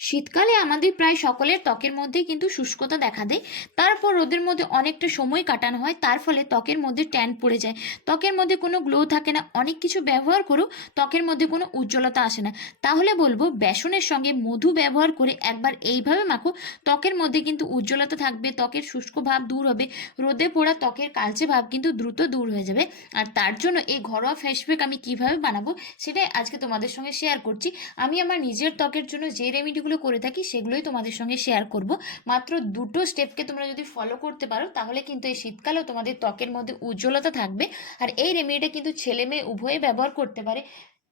শীতকালে আমাদের প্রায় সকলের ত্বকের মধ্যেই কিন্তু শুষ্কতা দেখা দেয়। তারপর রোদের মধ্যে অনেকটা সময় কাটানো হয়, তার ফলে ত্বকের মধ্যে ট্যান পড়ে যায়, ত্বকের মধ্যে কোনো গ্লো থাকে না। অনেক কিছু ব্যবহার করেও ত্বকের মধ্যে কোনো উজ্জ্বলতা আসে না। তাহলে বলবো বেসনের সঙ্গে মধু ব্যবহার করে একবার এইভাবে মাখো, ত্বকের মধ্যে কিন্তু উজ্জ্বলতা থাকবে, ত্বকের শুষ্ক ভাব দূর হবে, রোদে পোড়া ত্বকের কালচে ভাব কিন্তু দ্রুত দূর হয়ে যাবে। আর তার জন্য এই ঘরোয়া ফেস প্যাক আমি কিভাবে বানাবো সেটাই আজকে তোমাদের সঙ্গে শেয়ার করছি। আমি আমার নিজের ত্বকের জন্য যে রেমেডিগুলো করে থাকি সেগুলোই তোমাদের সঙ্গে শেয়ার করব। মাত্র দুটো স্টেপকে তোমরা যদি ফলো করতে পারো তাহলে কিন্তু এই শীতকালেও তোমাদের ত্বকের মধ্যে উজ্জ্বলতা থাকবে। আর এই রেমেডিটা কিন্তু ছেলে মেয়ে উভয়ে ব্যবহার করতে পারে।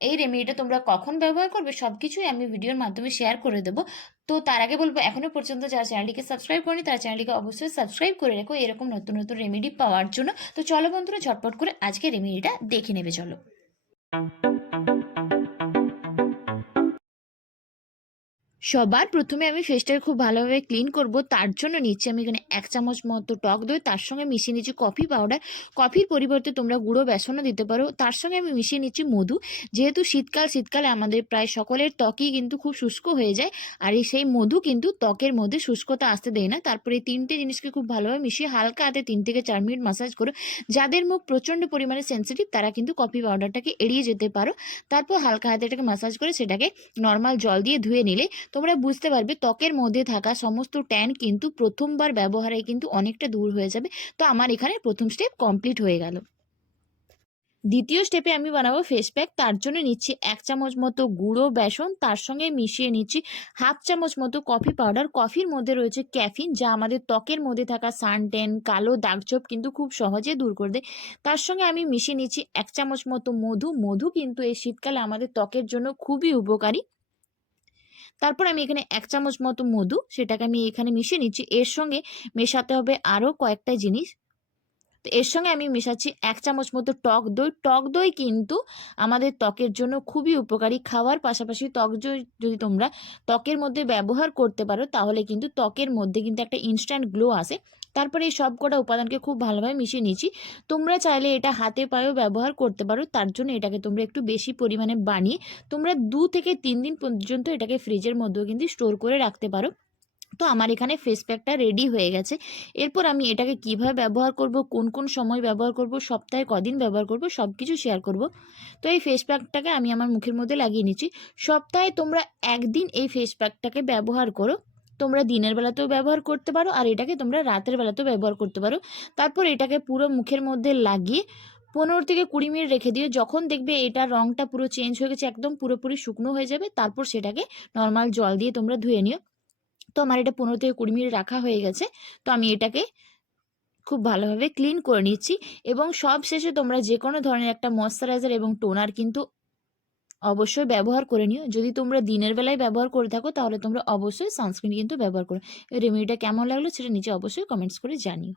এই রেমেডিটা তোমরা কখন ব্যবহার করবে সব কিছুই আমি ভিডিওর মাধ্যমে শেয়ার করে দেবো। তো তার আগে বলবো, এখনো পর্যন্ত যারা চ্যানেলটিকে সাবস্ক্রাইব করেনি তারা চ্যানেলটিকে অবশ্যই সাবস্ক্রাইব করে রেখো এরকম নতুন নতুন রেমেডি পাওয়ার জন্য। তো চলো বন্ধুরা, ঝটপট করে আজকে রেমেডিটা দেখে নেবে চলো। সবার প্রথমে আমি ফেসটাকে খুব ভালোভাবে ক্লিন করব। তার জন্য নিচ্ছি আমি এখানে 1 চামচ মতো টক দই, তার সঙ্গে মিশিয়ে নিচ্ছি কফি পাউডার। কফির পরিবর্তে তোমরা গুঁড়ো বেসনও দিতে পারো। তার সঙ্গে আমি মিশিয়ে নিচ্ছি মধু। যেহেতু শীতকালে আমাদের প্রায় সকলের ত্বকই কিন্তু খুব শুষ্ক হয়ে যায়, আর সেই মধু কিন্তু ত্বকের মধ্যে শুষ্কতা আসতে দেয় না। তারপরে এই তিনটে জিনিসকে খুব ভালোভাবে মিশিয়ে হালকা হাতে 3 থেকে 4 মিনিট মাসাজ করো। যাদের মুখ প্রচণ্ড পরিমাণে সেন্সিটিভ তারা কিন্তু কফি পাউডারটাকে এড়িয়ে যেতে পারো। তারপর হালকা হাতে এটাকে মাসাজ করে সেটাকে নর্মাল জল দিয়ে ধুয়ে নিলে তোমরা বুঝতে পারবে ত্বকের মধ্যে থাকা সমস্ত ট্যান কিন্তু প্রথমবার ব্যবহারে কিন্তু অনেকটা দূর হয়ে যাবে। তো আমার এখানে প্রথম স্টেপ কমপ্লিট হয়ে গেল। দ্বিতীয় স্টেপে আমি বানাবো ফেস প্যাক। তার জন্য নিচ্ছি 1 চামচ মতো গুঁড়ো বেসন, তার সঙ্গে মিশিয়ে নিচ্ছি হাফ চামচ মতো কফি পাউডার। কফির মধ্যে রয়েছে ক্যাফিন, যা আমাদের ত্বকের মধ্যে থাকা সান ট্যান, কালো দাগছোপ কিন্তু খুব সহজে দূর করে দেয়। তার সঙ্গে আমি মিশিয়ে নিচ্ছি 1 চামচ মতো মধু। মধু কিন্তু এই শীতকালে আমাদের ত্বকের জন্য খুবই উপকারী। তারপর আমি এখানে 1 চামচ মতো মধু, সেটাকে আমি এখানে মিশিয়ে নিচ্ছি। এর সঙ্গে মেশাতে হবে আরও কয়েকটা জিনিস। তো এর সঙ্গে আমি মেশাচ্ছি 1 চামচ মতো টক দই। টক দই কিন্তু আমাদের ত্বকের জন্য খুবই উপকারী। খাওয়ার পাশাপাশি টক দই যদি তোমরা ত্বকের মধ্যে ব্যবহার করতে পারো তাহলে কিন্তু ত্বকের মধ্যে কিন্তু একটা ইনস্ট্যান্ট গ্লো আসে। তারপরে এই সব কটা উপাদানকে খুব ভালোভাবে মিশিয়ে নিচ্ছি। তোমরা চাইলে এটা হাতে পায়েও ব্যবহার করতে পারো। তার জন্য এটাকে তোমরা একটু বেশি পরিমাণে বানিয়ে তোমরা 2 থেকে 3 দিন পর্যন্ত এটাকে ফ্রিজের মধ্যেও কিন্তু স্টোর করে রাখতে পারো। তো আমার এখানে ফেস প্যাকটা রেডি হয়ে গেছে। এরপর আমি এটাকে কিভাবে ব্যবহার করব, কোন কোন সময় ব্যবহার করব, সপ্তাহে কদিন ব্যবহার করব সব কিছু শেয়ার করব। তো এই ফেস প্যাকটাকে আমি আমার মুখের মধ্যে লাগিয়ে নিচ্ছি। সপ্তাহে তোমরা একদিন এই ফেস প্যাকটাকে ব্যবহার করো। তোমরা দিনের বেলাতেও ব্যবহার করতে পারো আর এটাকে তোমরা রাতের বেলাতেও ব্যবহার করতে পারো। তারপর এটাকে পুরো মুখের মধ্যে লাগিয়ে 15 থেকে 20 মিনিট রেখে দিও। যখন দেখবে এটার রঙটা পুরো চেঞ্জ হয়ে গেছে, একদম পুরোপুরি শুকনো হয়ে যাবে, তারপর সেটাকে নর্মাল জল দিয়ে তোমরা ধুয়ে নিও। তো আমার এটা 15 থেকে 20 মিনিট রাখা হয়ে গেছে। তো আমি এটাকে খুব ভালোভাবে ক্লিন করে নিচ্ছি। এবং সব শেষে তোমরা যে কোনো ধরনের একটা ময়েশ্চারাইজার এবং টোনার কিন্তু অবশ্যই ব্যবহার করে নিও। যদি তোমরা দিনের বেলায় ব্যবহার করে থাকো তাহলে তোমরা অবশ্যই সানস্ক্রিন কিন্তু ব্যবহার করো। এই রেমেডিটা কেমন লাগলো সেটা নিচে অবশ্যই কমেন্টস করে জানিও।